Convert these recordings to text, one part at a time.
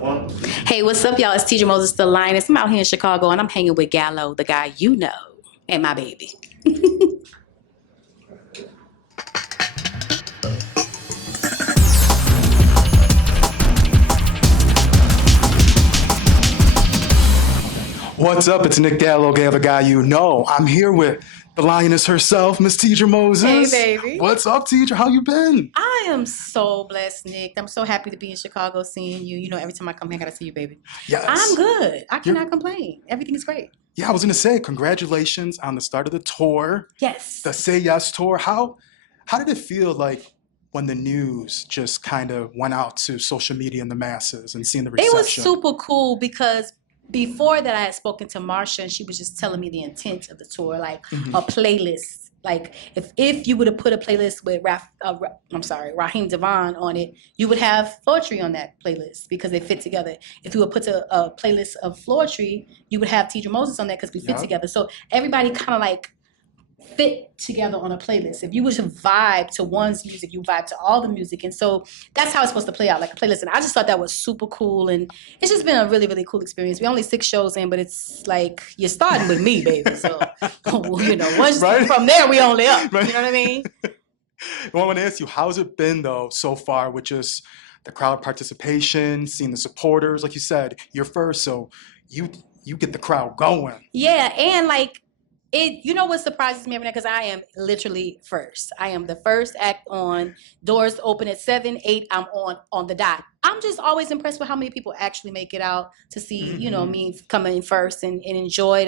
Hey, what's up, y'all? It's Teedra Moses, the Lioness. I'm out here in Chicago, and I'm hanging with Gallo, the guy you know, and my baby. What's up? It's Nick Gallo, the guy you know. I'm here with the lioness herself, Miss Teedra Moses. Hey, baby. What's up, Teedra? How you been? I am so blessed, Nick. I'm so happy to be in Chicago seeing you. You know, every time I come here, I gotta see you, baby. Yes. I'm good. I cannot complain. Everything is great. Yeah, I was gonna say congratulations on the start of the tour, Yes. the Say Yes tour. How did it feel like when the news just kind of went out to social media and the masses and seeing the It was reception? super cool because before that I had spoken to Marsha and she was just telling me the intent of the tour, like a playlist. Like if you would have put a playlist with Raheem Devon on it, you would have Floetry on that playlist because they fit together. If you would put a playlist of Floetry, you would have Teedra Moses on that because we fit together. So everybody kind of like fit together on a playlist. If you were to vibe to one's music, you vibe to all the music. And so that's how it's supposed to play out, like a playlist. And I just thought that was super cool. And it's just been a really, really cool experience. We're only 6 shows in, but it's like you're starting with me, baby. So, you know, once from there, we only up. Right. You know what I mean? Well, I want to ask you, how's it been, though, so far with just the crowd participation, seeing the supporters? Like you said, you're first, so you get the crowd going. Yeah, and like, you know what surprises me every night? Because I am literally first. I am the first act on. Doors open at 7, 8. I'm on the dot. I'm just always impressed with how many people actually make it out to see, you know, me coming in first and enjoy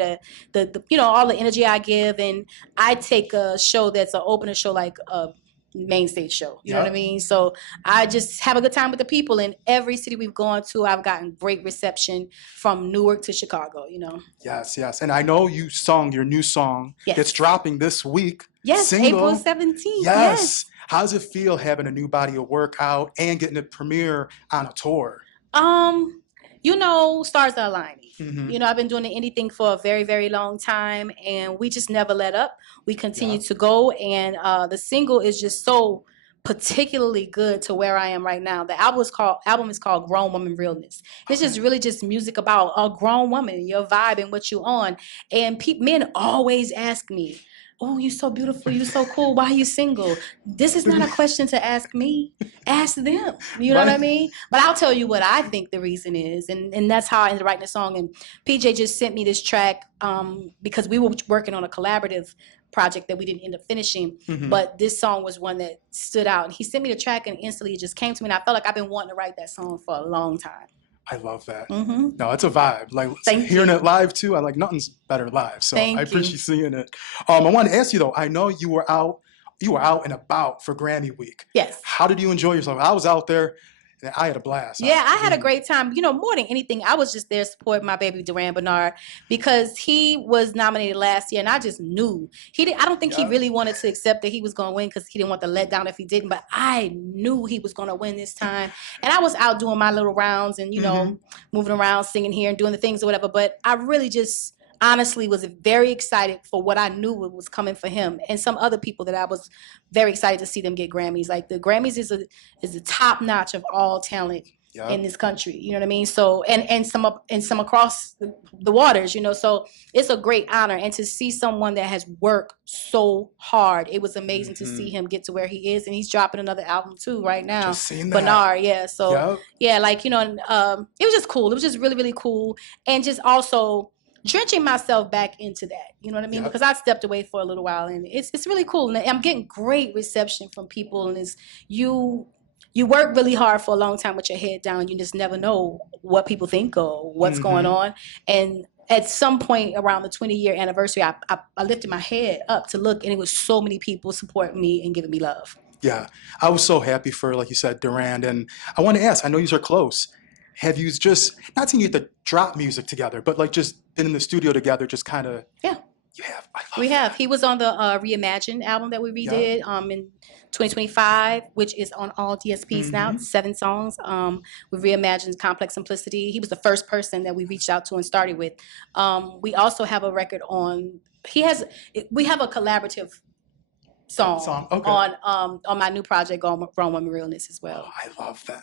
the you know, all the energy I give. And I take a show that's an opener show like a main stage show. You know what I mean? So I just have a good time with the people. In every city we've gone to, I've gotten great reception from Newark to Chicago, you know. Yes, yes. And I know you sung your new song that's dropping this week. Yes, single. April 17th. Yes. How does it feel having a new body of work out and getting it premiere on a tour? You know, stars are aligning. You know, I've been doing the indie thing for a very, very long time, and we just never let up. We continue to go, and the single is just so particularly good to where I am right now. The album is called Grown Woman Realness. It's just really just music about a grown woman, your vibe and what you on. And men always ask me, "Oh, you're so beautiful, you're so cool. Why are you single?" This is not a question to ask me. Ask them. You know what I mean? But I'll tell you what I think the reason is, and that's how I ended up writing the song. And PJ just sent me this track because we were working on a collaborative project that we didn't end up finishing. But this song was one that stood out. And he sent me the track and instantly it just came to me. And I felt like I've been wanting to write that song for a long time. I love that. No, it's a vibe. Like hearing it live too. I like nothing's better live. So I appreciate seeing it. I want to ask you though. I know you were out and about for Grammy week. Yes. How did you enjoy yourself? I was out there and I had a blast. Yeah, I had a great time. You know, more than anything, I was just there supporting my baby Duran Bernard because he was nominated last year, and I just knew I don't think he really wanted to accept that he was going to win because he didn't want the letdown if he didn't. But I knew he was going to win this time, and I was out doing my little rounds and you know moving around, singing here and doing the things or whatever. But I really just honestly was very excited for what I knew was coming for him and some other people that I was very excited to see them get Grammys. Like the Grammys is the top notch of all talent in this country. You know what I mean? So and some across the waters, you know. So it's a great honor. And to see someone that has worked so hard, it was amazing to see him get to where he is. And he's dropping another album too right now. Just seen that. Bernard, yeah. So yeah, like, you know, it was just cool. It was just really, really cool. And just also drenching myself back into that, you know what I mean? Because I stepped away for a little while, and it's really cool. And I'm getting great reception from people, and it's you work really hard for a long time with your head down. You just never know what people think or what's going on. And at some point around the 20-year anniversary, I lifted my head up to look, and it was so many people supporting me and giving me love. Yeah, I was so happy for, like you said, Duran. And I want to ask, I know you are close. Have you just, not saying you have to drop music together, but like just been in the studio together, just kind of? Yeah. You have. We have. He was on the Reimagined album that we redid in 2025, which is on all DSPs now. It's 7 songs. We reimagined Complex Simplicity. He was the first person that we reached out to and started with. We also have a record on. We have a collaborative song Okay. on my new project, Grown Women Realness, as well. Oh, I love that.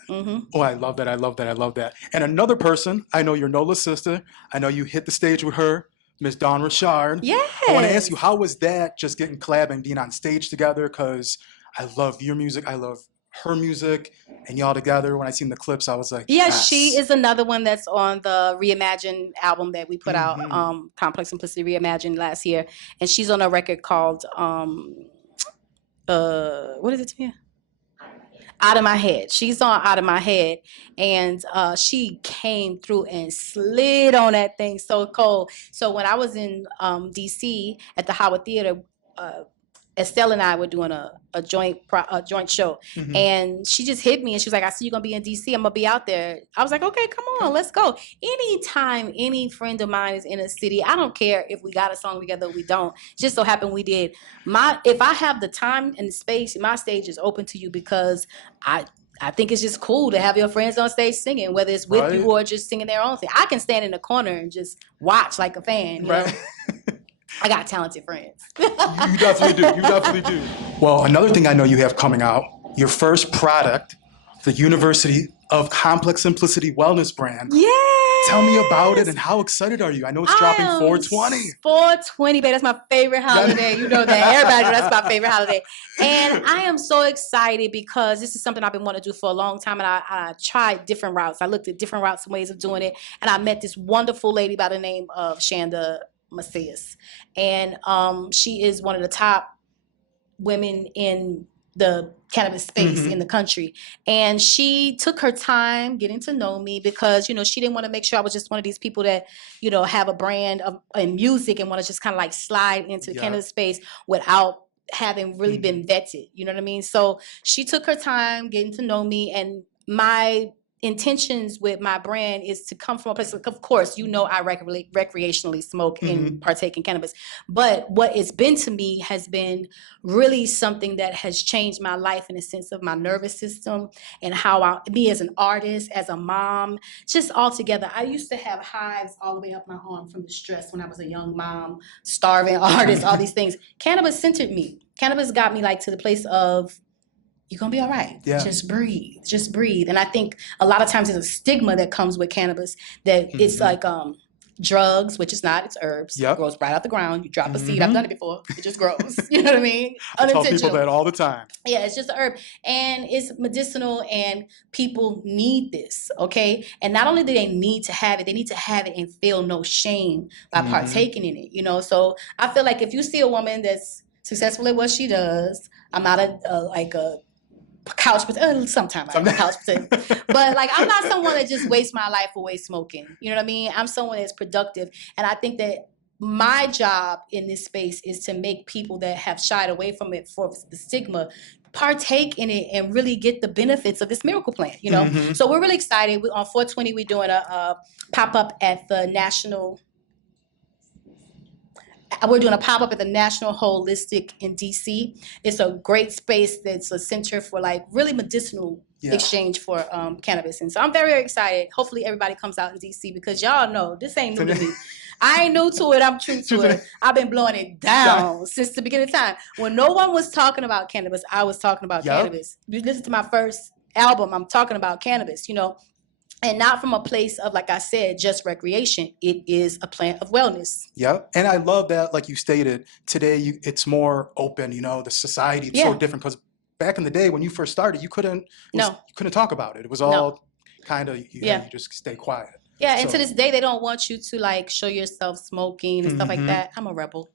Oh, I love that. I love that. I love that. And another person, I know you're Nola's sister. I know you hit the stage with her, Miss Dawn Richard. Yes. I want to ask you, how was that, just getting collab and being on stage together? Because I love your music. I love her music, and y'all together. When I seen the clips, I was like, yes. She is another one that's on the Reimagine album that we put out, Complex Simplicity Reimagined, last year, and she's on a record called what is it, Tamia? Out of My Head. She's on Out of My Head, and she came through and slid on that thing so cold. So when I was in DC at the Howard Theater, Estelle and I were doing a joint show, and she just hit me and she was like, "I see you're gonna be in DC. I'm gonna be out there." I was like, "Okay, come on, let's go." Anytime any friend of mine is in a city, I don't care if we got a song together or we don't. Just so happened we did. If I have the time and the space, my stage is open to you, because I think it's just cool to have your friends on stage singing, whether it's with you or just singing their own thing. I can stand in the corner and just watch like a fan. You know? I got talented friends. You definitely do. You definitely do. Well, another thing I know you have coming out, your first product, the University of Complex Simplicity Wellness brand. Yes. Tell me about it and how excited are you? I know it's dropping 4/20. 4/20, babe. That's my favorite holiday. You know that. Everybody knows that's my favorite holiday. And I am so excited because this is something I've been wanting to do for a long time. And I tried different routes. I looked at different routes and ways of doing it. And I met this wonderful lady by the name of Teedra Moses. And she is one of the top women in the cannabis space in the country. And she took her time getting to know me because, she didn't want to make sure I was just one of these people that, have a brand in music and want to just kind of like slide into the cannabis space without having really been vetted. You know what I mean? So she took her time getting to know me, and my intentions with my brand is to come from a place, of course, I recreationally smoke and partake in cannabis, but what it's been to me has been really something that has changed my life in a sense of my nervous system and how me as an artist, as a mom, just all together. I used to have hives all the way up my arm from the stress when I was a young mom, starving artist, all these things. Cannabis centered me. Cannabis got me like to the place of, you're going to be all right. Yeah. Just breathe. And I think a lot of times there's a stigma that comes with cannabis that it's like drugs, which is not, it's herbs. It grows right out the ground. You drop a seed. I've done it before. It just grows. You know what I mean? I tell people that all the time. Yeah, it's just an herb. And it's medicinal, and people need this, okay? And not only do they need to have it, they need to have it and feel no shame by partaking in it, So I feel like if you see a woman that's successful at what she does, I'm not a couch potato. Sometimes I'm a couch potato, but like I'm not someone that just wastes my life away smoking. You know what I mean? I'm someone that's productive, and I think that my job in this space is to make people that have shied away from it for the stigma partake in it and really get the benefits of this miracle plant. So we're really excited. On 4/20, we're doing a pop-up at the National. We're doing a pop-up at the National Holistic in DC. It's a great space that's a center for like really medicinal exchange for cannabis. And so I'm very, very excited. Hopefully everybody comes out in DC because y'all know this ain't new to me. I ain't new to it. I'm true to it. I've been blowing it down since the beginning of time. When no one was talking about cannabis, I was talking about cannabis. You listen to my first album, I'm talking about cannabis, And not from a place of, like I said, just recreation. It is a plant of wellness. Yep. And I love that, like you stated, today it's more open, the society is so different. Because back in the day when you first started, you couldn't talk about it. It was all kind of, you just stay quiet. Yeah, and to this day, they don't want you to like show yourself smoking and stuff like that. I'm a rebel.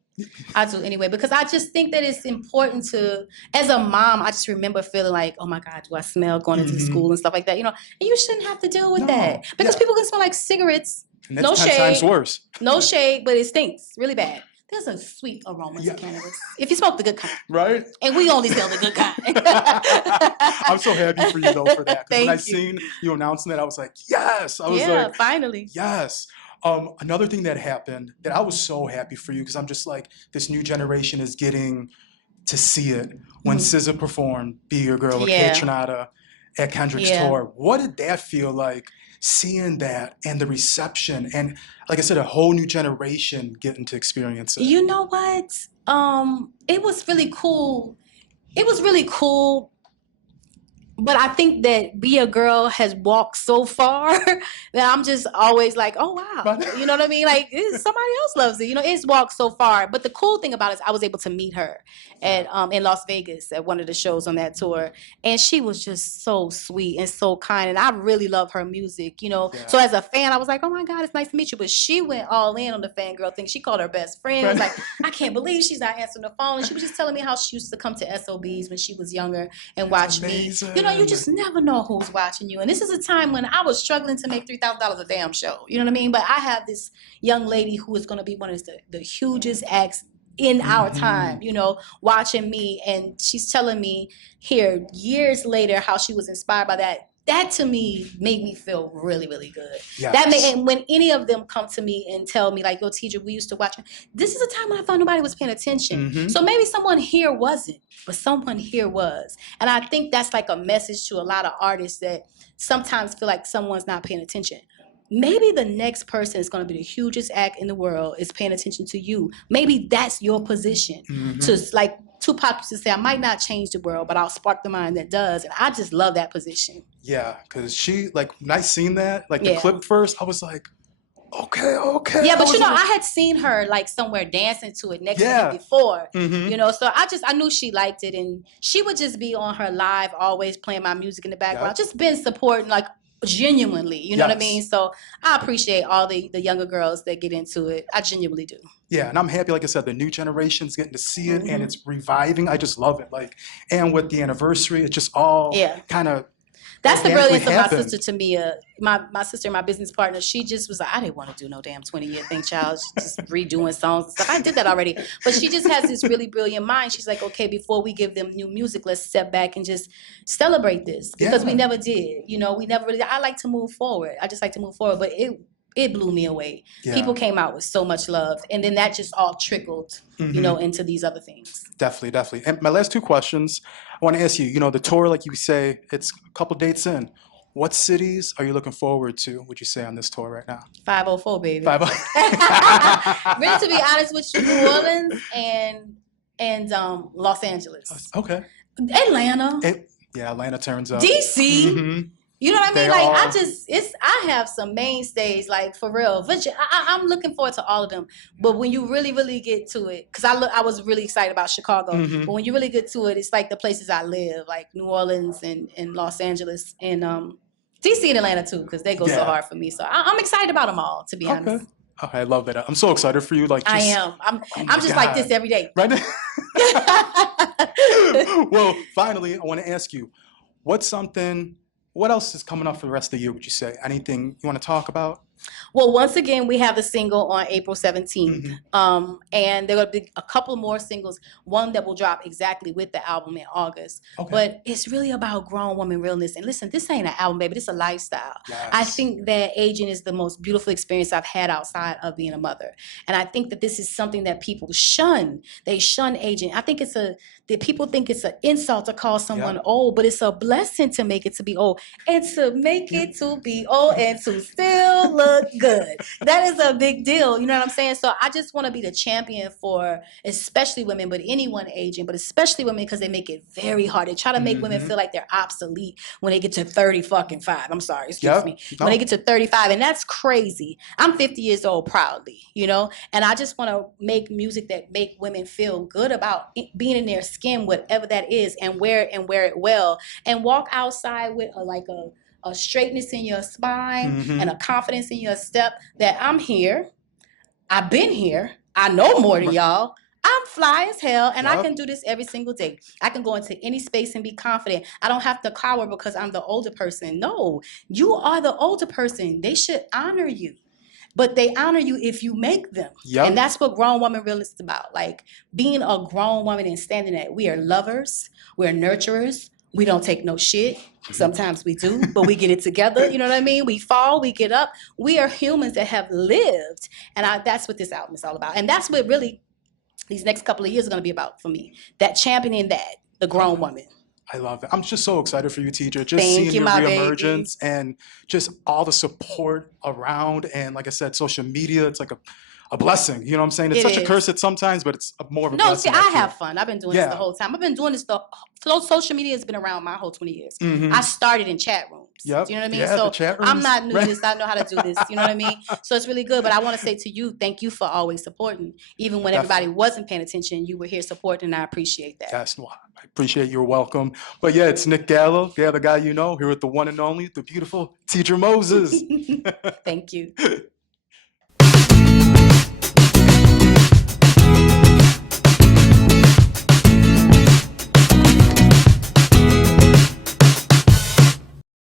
I do anyway, because I just think that it's important to, as a mom, I just remember feeling like, oh my God, do I smell going into school and stuff like that, And you shouldn't have to deal with that because people can smell like cigarettes. And that's 10 times worse. No shade, but it stinks really bad. There's a sweet aroma to cannabis if you smoke the good kind. Right. And we only sell the good kind. I'm so happy for you though for that. Because when I seen you announcing that, I was like, yes. I was like, finally. Yes. Another thing that happened that I was so happy for you because I'm just like, this new generation is getting to see it. When SZA performed Be Your Girl with Kate Trinata at Kendrick's tour, what did that feel like, seeing that and the reception? And like I said, a whole new generation getting to experience it. You know what? It was really cool it was really cool. But I think that Be a Girl has walked so far that I'm just always like, oh, wow. You know what I mean? Like, somebody else loves it. You know, it's walked so far. But the cool thing about it is I was able to meet her at in Las Vegas at one of the shows on that tour. And she was just so sweet and so kind. And I really love her music, you know. So as a fan, I was like, oh, my God, it's nice to meet you. But she went all in on the fangirl thing. She called her best friend. It was like, I can't believe she's not answering the phone. And she was just telling me how she used to come to SOBs when she was younger and watch me. You know, you just never know who's watching you. And this is a time when I was struggling to make $3,000 a damn show. You know what I mean? But I have this young lady who is going to be one of the hugest acts in our time, you know, watching me. And she's telling me here years later how she was inspired by that. That to me made me feel really, really good. Yes. And when any of them come to me and tell me like, yo, Teedra, we used to watch. This is a time when I thought nobody was paying attention. So maybe someone here wasn't, but someone here was. And I think that's like a message to a lot of artists that sometimes feel like someone's not paying attention. Maybe the next person is going to be the hugest act in the world is paying attention to you. Maybe that's your position. To like Tupac used to say, I might not change the world, but I'll spark the mind that does. And I just love that position. Yeah, because she, like, when I seen that, like the clip first, I was like, okay. Yeah, but you know, I had seen her like somewhere dancing to it next to him before, you know, so I knew she liked it. And she would just be on her live, always playing my music in the background, just been supporting, like, genuinely, you know what I mean? So I appreciate all the younger girls that get into it. I genuinely do. Yeah, and I'm happy, like I said, the new generation's getting to see it and it's reviving. I just love it. Like, and with the anniversary, it's just all kind of. That's the brilliance of my sister to me. My sister, my business partner, she just was like, I didn't want to do no damn 20-year thing, child. Just redoing songs and stuff. I did that already. But she just has this really brilliant mind. She's like, okay, before we give them new music, let's step back and just celebrate this. Because we never did. You know, we never really, I like to move forward. I just like to move forward. But it blew me away. People came out with so much love. And then that just all trickled, you know, into these other things. Definitely. And my last two questions, I want to ask you, you know, the tour, like you say, it's a couple dates in. What cities are you looking forward to, would you say, on this tour right now? 504, baby. 504. Really, to be honest with you, New Orleans and Los Angeles. Okay. Atlanta. Atlanta turns up. DC. You know what I mean? Like, I have some mainstays, like, for real. I'm looking forward to all of them. But when you really, really get to it, because I was really excited about Chicago. But when you really get to it, it's like the places I live, like New Orleans and Los Angeles and DC and Atlanta too, because they go so hard for me. So I'm excited about them all, to be honest. Okay, I love that. I'm so excited for you. Like, I am. I'm just like this every day. Right. Well, finally, I want to ask you, what else is coming up for the rest of the year, would you say? Anything you want to talk about? Well, once again, we have the single on April 17th. And there will be a couple more singles, one that will drop exactly with the album in August. Okay. But it's really about grown woman realness. And listen, this ain't an album, baby. This is a lifestyle. Yes. I think that aging is the most beautiful experience I've had outside of being a mother. And I think that this is something that people shun. They shun aging. I think that people think it's an insult to call someone old, but it's a blessing to make it to be old and to make it to be old and to still look good. That is a big deal. You know what I'm saying? So I just want to be the champion for especially women, but anyone aging, but especially women, because they make it very hard. They try to make women feel like they're obsolete when they get to 35. I'm sorry, excuse me. No. When they get to 35, and that's crazy. I'm 50 years old proudly, you know? And I just want to make music that make women feel good about being in their skin, whatever that is, and wear it well, and walk outside with a straightness in your spine and a confidence in your step that I'm here. I've been here. I know more than y'all. I'm fly as hell, and I can do this every single day. I can go into any space and be confident. I don't have to cower because I'm the older person. No, you are the older person. They should honor you. But they honor you if you make them. And that's what grown woman real is about. Like, being a grown woman and standing there. We are lovers. We're nurturers. We don't take no shit. Sometimes we do, but we get it together. You know what I mean? We fall, we get up. We are humans that have lived. And that's what this album is all about. And that's what really these next couple of years are going to be about for me. That championing that, the grown woman. I love it. I'm just so excited for you, Teedra. Just seeing your reemergence and just all the support around. And like I said, social media, it's like a blessing. You know what I'm saying? It's such a curse at sometimes, but it's more of a blessing. No, see, I have fun. I've been doing this the whole time. I've been doing this social media has been around my whole 20 years. I started in chat rooms. Yep. Do you know what I mean? Yeah, so the chat rooms, I'm not new to this. I know how to do this. You know what I mean? So it's really good. But I want to say to you, thank you for always supporting. Even when everybody wasn't paying attention, you were here supporting, and I appreciate that. Yes, well, I appreciate your welcome. But yeah, it's Nick Gallo, the other guy you know, here with the one and only, the beautiful Teedra Moses. Thank you.